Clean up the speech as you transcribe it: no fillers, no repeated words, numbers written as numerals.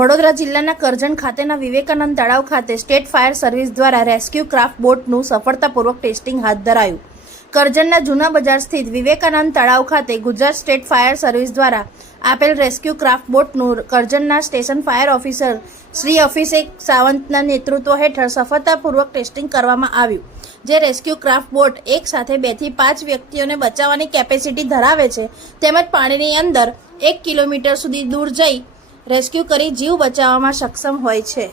વડોદરા જિલ્લાના કરજણ ખાતેના વિવેકાનંદ તળાવ ખાતે સ્ટેટ ફાયર સર્વિસ દ્વારા રેસ્ક્યુ ક્રાફ્ટ બોટનું સફળતાપૂર્વક ટેસ્ટિંગ હાથ ધરાયું। કરજણના જૂના બજાર સ્થિત વિવેકાનંદ તળાવ ખાતે ગુજરાત સ્ટેટ ફાયર સર્વિસ દ્વારા આપેલ રેસ્ક્યુ ક્રાફ્ટ બોટનું કરજણના station fire officer Shri Abhishek સાવંતના નેતૃત્વ હેઠળ સફળતાપૂર્વક ટેસ્ટિંગ કરવામાં આવ્યું। જે રેસ્ક્યુ ક્રાફ્ટ બોટ એક સાથે 2 થી 5 વ્યક્તિઓને બચાવવાની કેપેસિટી ધરાવે છે તેમજ પાણીની અંદર 1 કિલોમીટર સુધી દૂર જઈ રેસ્ક્યુ કરી જીવ બચાવવામાં સક્ષમ હોય છે।